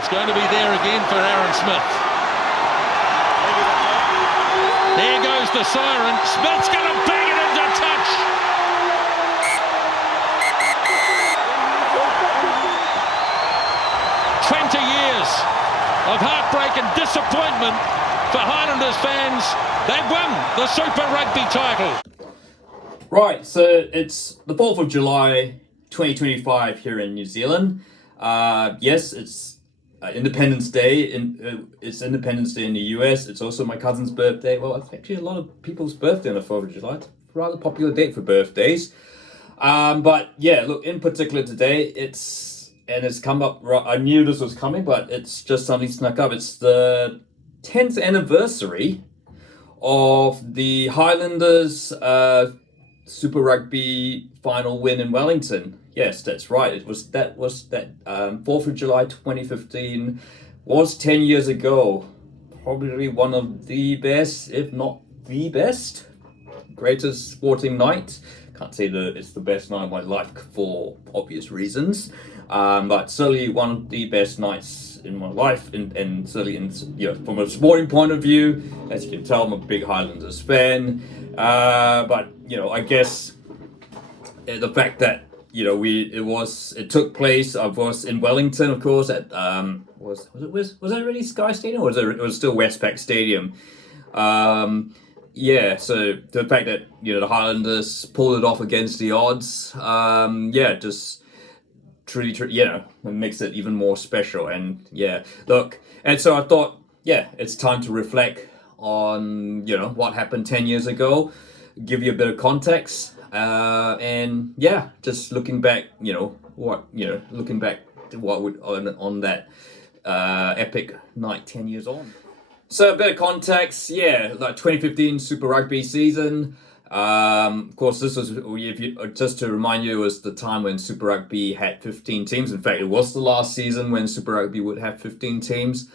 It's going to be there again for Aaron Smith. There goes the siren. Smith's going to bang it into touch. Years of heartbreak and disappointment for Highlanders fans. They've won the Super Rugby title. Right, so it's the 4th of July 2025 here in New Zealand. Yes, it's Independence Day. It's Independence Day in the US. It's also my cousin's birthday. Well, it's actually a lot of people's birthday on the 4th of July. It's a rather popular date for birthdays. But yeah, look, in particular today, it's come up. I knew this was coming, but it's just suddenly snuck up. It's the 10th anniversary of the Highlanders Super Rugby final win in Wellington. Yes, that's right. It was that 4th of July 2015 was 10 years ago. Probably one of the best, if not the best, greatest sporting night. Can't say that it's the best night of my life for obvious reasons, but certainly one of the best nights in my life, and certainly from a sporting point of view. As you can tell, I'm a big Highlanders fan, but I guess the fact that it took place. I was in Wellington, of course. At was that really Sky Stadium, or it was still Westpac Stadium? Yeah, so the fact that the Highlanders pulled it off against the odds, just truly, it makes it even more special. And and so I thought, it's time to reflect on what happened 10 years ago, give you a bit of context, and just looking back, looking back to what would on that epic night 10 years on. So a bit of context, like 2015 Super Rugby season. Of course, this was, just to remind you, it was the time when Super Rugby had 15 teams. In fact, it was the last season when Super Rugby would have 15 teams.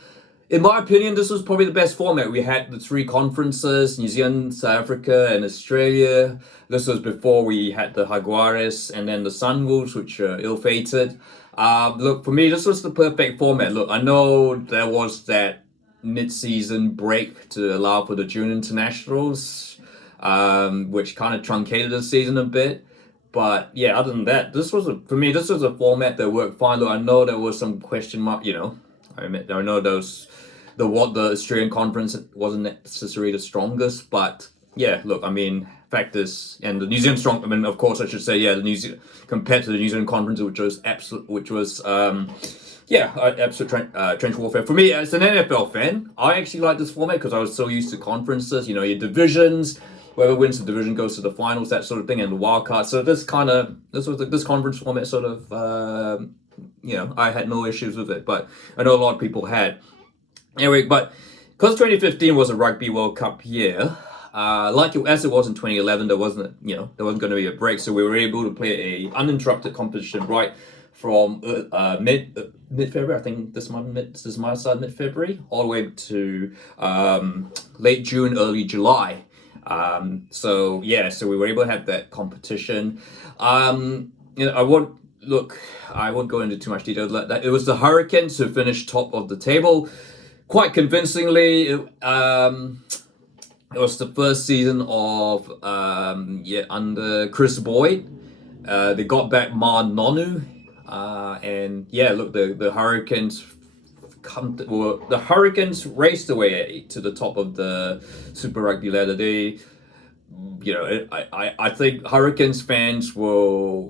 In my opinion, this was probably the best format. We had the 3 conferences, New Zealand, South Africa, and Australia. This was before we had the Jaguares and then the Sunwolves, which are ill-fated. Look, for me, this was the perfect format. Look, I know there was that mid-season break to allow for the June internationals, which kind of truncated the season a bit. But other than that, this was a format that worked fine. Look, I know there was some question mark. I know the Australian conference wasn't necessarily the strongest, but look, fact is, and the New Zealand of course I should say, the New Zealand compared to the New Zealand conference, which was absolute trench warfare. For me, as an NFL fan, I actually like this format because I was so used to conferences. Your divisions, whoever wins the division goes to the finals, that sort of thing, and the wild card. So this conference format sort of, I had no issues with it, but I know a lot of people had. Anyway, but because 2015 was a Rugby World Cup year, as it was in 2011, there wasn't going to be a break, so we were able to play a uninterrupted competition right from mid-February, I think this might start mid-February, all the way to late June, early July. So we were able to have that competition. I won't go into too much detail like that. It was the Hurricanes who finished top of the table, quite convincingly. It was the first season of under Chris Boyd. They got back Nonu. The Hurricanes raced away to the top of the Super Rugby ladder. I think Hurricanes fans will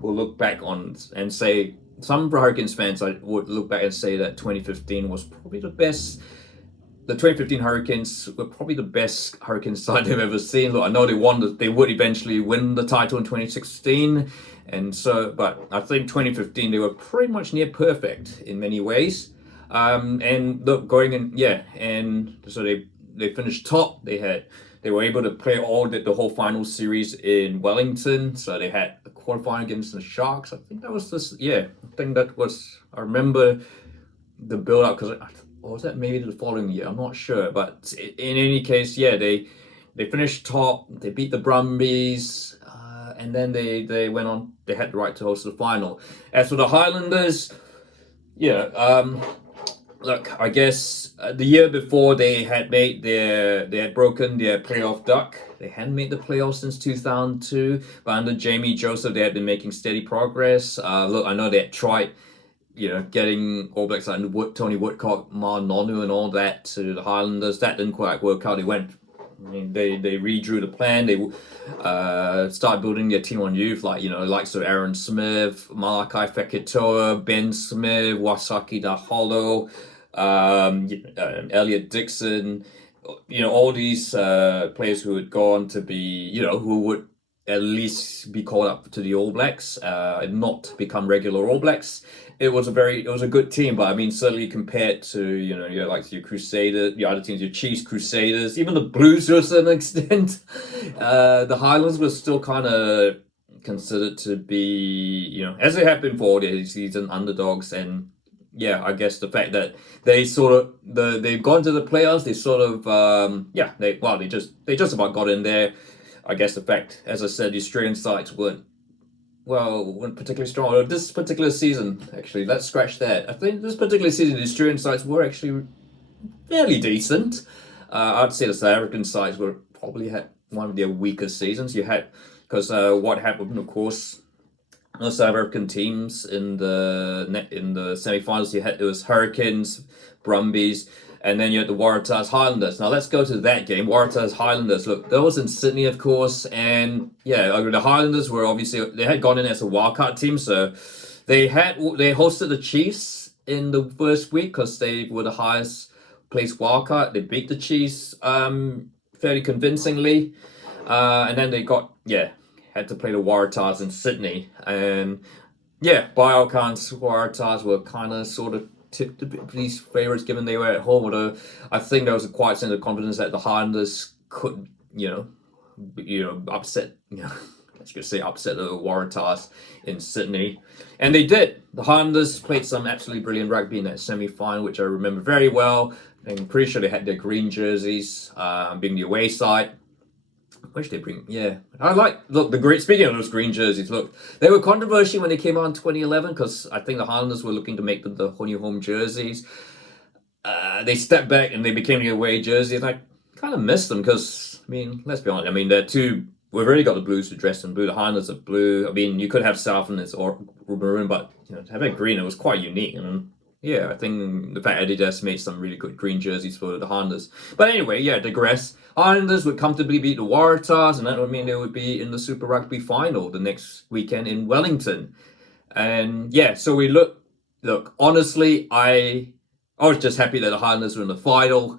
look back on and say, some Hurricanes fans would look back and say that 2015 was probably the best. The 2015 Hurricanes were probably the best Hurricanes side they've ever seen. Look, I know they would eventually win the title in 2016. But I think 2015 they were pretty much near perfect in many ways. And look, so they finished top. They were able to play the whole final series in Wellington. So they had a quarterfinal against the Sharks. I think that was I remember the build up, because or was that maybe the following year? I'm not sure. But in any case, they finished top. They beat the Brumbies. And then they went on. They had the right to host the final. As for the Highlanders, look, I guess the year before they had broken their playoff duck. They hadn't made the playoffs since 2002, but under Jamie Joseph, they had been making steady progress. Look, I know they had tried, getting All Blacks like Tony Woodcock, Nonu, and all that to the Highlanders. That didn't quite work out. They redrew the plan. They started building their team on youth, likes of Aaron Smith, Malakai Fekitoa, Ben Smith, Wasaki Daholo, Elliot Dixon. All these players who had gone to be, who would at least be called up to the All Blacks, and not become regular All Blacks. It was a good team, but I mean, certainly compared to, your Crusaders, the other teams, your Chiefs, Crusaders, even the Blues to a certain extent, the Highlanders were still kind of considered to be, as they have been for all their season, underdogs. And yeah, I guess the fact that they've gone to the playoffs, they just about got in there. I guess the fact, as I said, the Australian sides weren't particularly strong. This particular season, actually, let's scratch that. I think this particular season, the Australian sides were actually fairly decent. I'd say the South African sides were probably had one of their weaker seasons. Because what happened, of course, the South African teams in the semi-finals, it was Hurricanes, Brumbies, and then you had the Waratahs Highlanders. Now let's go to that game. Waratahs Highlanders. Look, that was in Sydney, of course, and yeah, the Highlanders were they had gone in as a wildcard team, so they hosted the Chiefs in the first week because they were the highest placed wildcard. They beat the Chiefs fairly convincingly, and then they had to play the Waratahs in Sydney, and yeah, by all accounts, Waratahs were kind of sort of tipped to be these favourites given they were at home, although I think there was a quiet sense of confidence that the Highlanders could, upset, let's just say upset the Waratahs in Sydney. And they did. The Highlanders played some absolutely brilliant rugby in that semi-final, which I remember very well. I'm pretty sure they had their green jerseys, being the away side. Which they bring, yeah. Speaking of those green jerseys, look, they were controversial when they came out in 2011 because I think the Highlanders were looking to make them the new home jerseys. They stepped back and they became the away jerseys. And I kind of miss them because, I mean, let's be honest. I mean, we've already got the Blues to dress in blue. The Highlanders are blue. I mean, you could have Southland as or maroon, but to have it green, it was quite unique. And yeah, I think the fact Adidas made some really good green jerseys for the Highlanders. But anyway, yeah, digress. Highlanders would comfortably beat the Waratahs, and that would mean they would be in the Super Rugby final the next weekend in Wellington. And yeah, so we look, honestly, I was just happy that the Highlanders were in the final.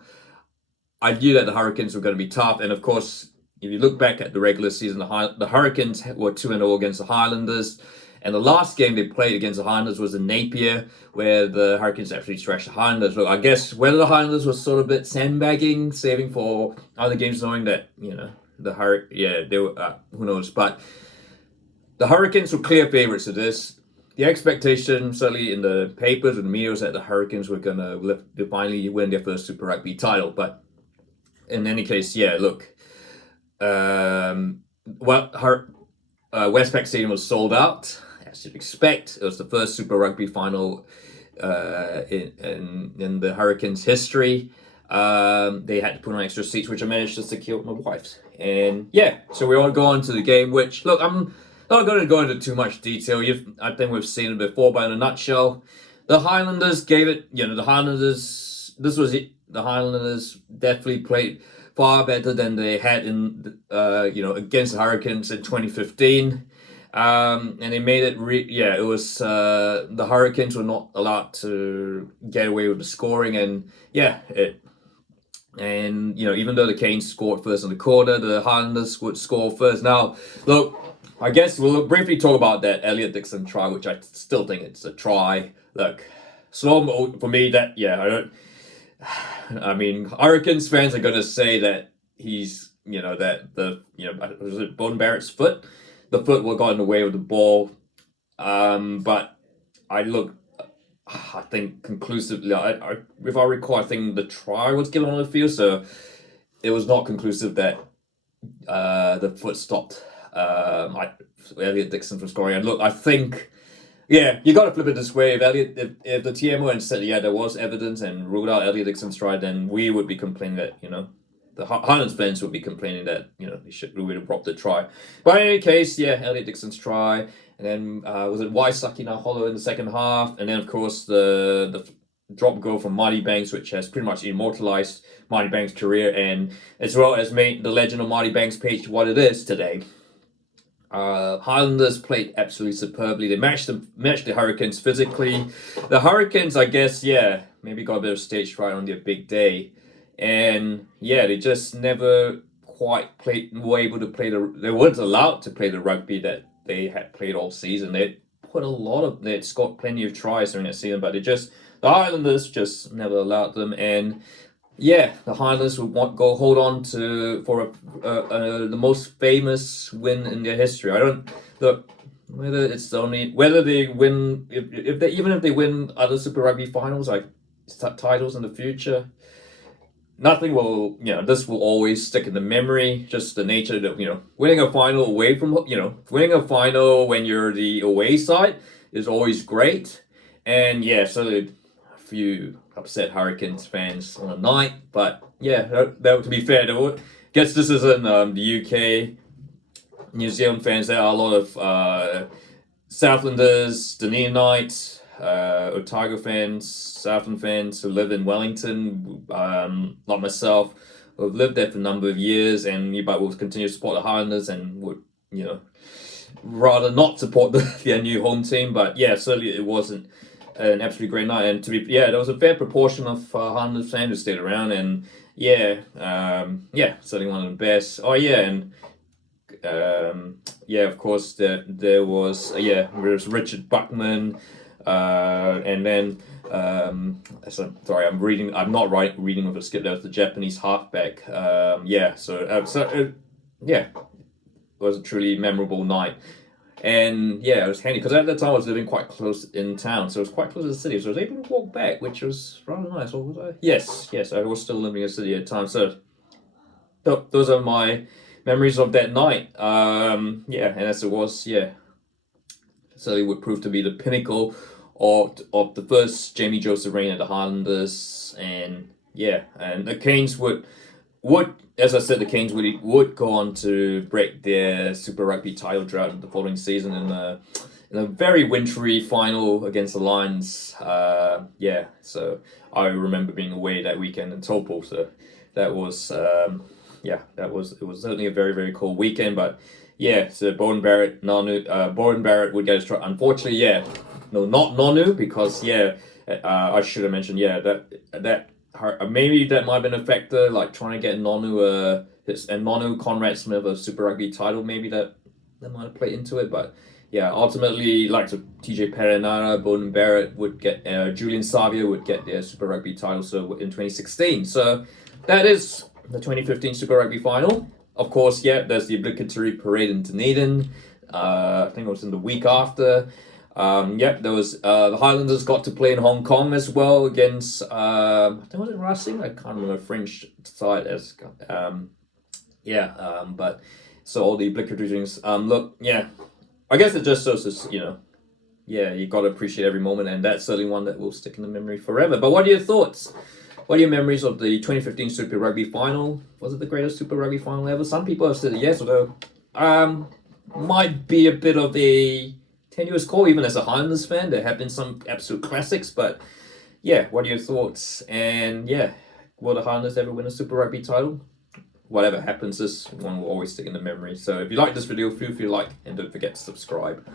I knew that the Hurricanes were going to be tough, and of course, if you look back at the regular season, the Hurricanes were 2-0 against the Highlanders. And the last game they played against the Highlanders was in Napier, where the Hurricanes actually thrashed the Highlanders. Look, I guess whether the Highlanders were sort of a bit sandbagging, saving for other games, knowing that, they were, who knows. But the Hurricanes were clear favourites of this. The expectation, certainly in the papers and media, was that the Hurricanes were going to finally win their first Super Rugby title. But in any case, Westpac Stadium was sold out. As you'd expect, it was the first Super Rugby final in the Hurricanes' history. They had to put on extra seats, which I managed to secure with my wife's. And yeah, so we all go on to the game, which, look, I'm not going to go into too much detail. I think we've seen it before, but in a nutshell, the Highlanders gave it, the Highlanders definitely played far better than they had against the Hurricanes in 2015. And they made it, it was, the Hurricanes were not allowed to get away with the scoring. And even though the Canes scored first in the quarter, the Highlanders would score first. Now, look, I guess we'll briefly talk about that Elliot Dixon try, which I still think it's a try. Look, slow for me, Hurricanes fans are going to say that he's, was it Bon Barrett's foot? The foot got in the way of the ball. But I think conclusively, if I recall, I think the try was given on the field, so it was not conclusive that the foot stopped Elliot Dixon from scoring. And look, I think Yeah, you got to flip it this way. If the TMO and said, yeah, there was evidence and ruled out Elliot Dixon's try, then we would be complaining that, the Highlands fans would be complaining that, we would have robbed the try. But in any case, yeah, Elliot Dixon's try. And then, was it Waisaki now Hollow in the second half? And then, of course, the drop goal from Marty Banks, which has pretty much immortalized Marty Banks' career and as well as made the legend of Marty Banks page what it is today. Highlanders played absolutely superbly. They matched the Hurricanes physically. The Hurricanes, I guess, yeah, maybe got a bit of stage fright on their big day, and yeah, they just never quite were able to play they weren't allowed to play the rugby that they had played all season. They'd scored plenty of tries during that season, but the Highlanders just never allowed them, and yeah, the Highlanders would hold on for the most famous win in their history. I don't look whether they win if they win other Super Rugby finals like titles in the future. Nothing will this will always stick in the memory. Just the nature that winning a final away from winning a final when you're the away side is always great, and yeah, so few upset Hurricanes fans on the night, but yeah, that to be fair, guess this isn't the UK, New Zealand fans. There are a lot of Southlanders, Dunedinites, Otago fans, Southland fans who live in Wellington, like myself, who have lived there for a number of years, and but will continue to support the Highlanders and would rather not support their new home team. But yeah, certainly it wasn't an absolutely great night, and there was a fair proportion of Highlanders fans who stayed around, and certainly one of the best. Oh yeah, and of course there was Richard Buckman, and then sorry, I'm not reading with a skip. There was the Japanese halfback. It was a truly memorable night. And yeah, it was handy because at that time I was living quite close in town, so it was quite close to the city. So I was able to walk back, which was rather nice. Or was I? Yes, I was still living in the city at the time. So those are my memories of that night. And as it was, so it would prove to be the pinnacle of the first Jamie Joseph reign at the Highlanders, and and the Canes would as I said, the Canes would go on to break their Super Rugby title drought the following season in a very wintry final against the Lions. So I remember being away that weekend in Taupo. So that was it was certainly a very, very cool weekend. But yeah, so Bowen Barrett would get a try. Unfortunately, not Nonu, because I should have mentioned that. Maybe that might have been a factor, like trying to get Nonu Conrad Smith a Super Rugby title. Maybe that might have played into it, but ultimately, like TJ Perenara, Bowden Barrett would get, Julian Savia would get their Super Rugby title. So in 2016, so that is the 2015 Super Rugby final. Of course, there's the obligatory parade in Dunedin. I think it was in the week after. There was the Highlanders got to play in Hong Kong as well against I think was it Racing? I can't remember French side as but so all the obligatory things. I guess it just shows us, you got to appreciate every moment, and that's certainly one that will stick in the memory forever. But what are your thoughts? What are your memories of the 2015 Super Rugby final? Was it the greatest Super Rugby final ever? Some people have said yes, although might be a bit of a tenuous call, even as a Highlanders fan. There have been some absolute classics, but what are your thoughts? And will the Highlanders ever win a Super Rugby title? Whatever happens, this one will always stick in the memory. So if you like this video, feel free to like, and don't forget to subscribe.